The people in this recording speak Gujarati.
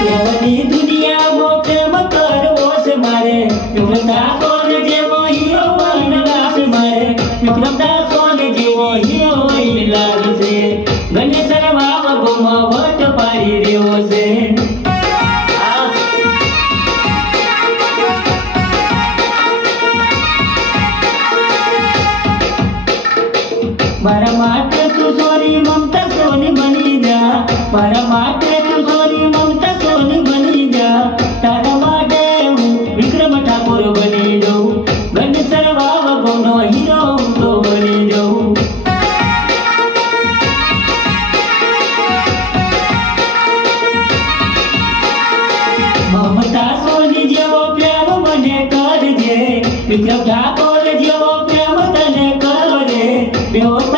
પ્રેમની દુનિયામાં પ્રેમ કરવો છે મારે વિક્રમદા કોણ જેવો હીરો બનવા છે મારે વિક્રમદા કોણ જેવો હીરો બનવા લાગશે ગણેશ વાવમાં વટ પાડી રહ્યો છે મારા માટે તું સોની મમતા સોની બની જા મારા માટે તું સોની મમતા સોની બની જા તારા માટે હું વિક્રમ ઠાકોર બની જાઉં ગણેશ વાવનો હીરો હું તો બની જાઉં મમતા સોની જેવો પ્રેમ મને કરજે વિક્રમ ઠાકોર જેવો પ્રેમ તને કરજે બેઓ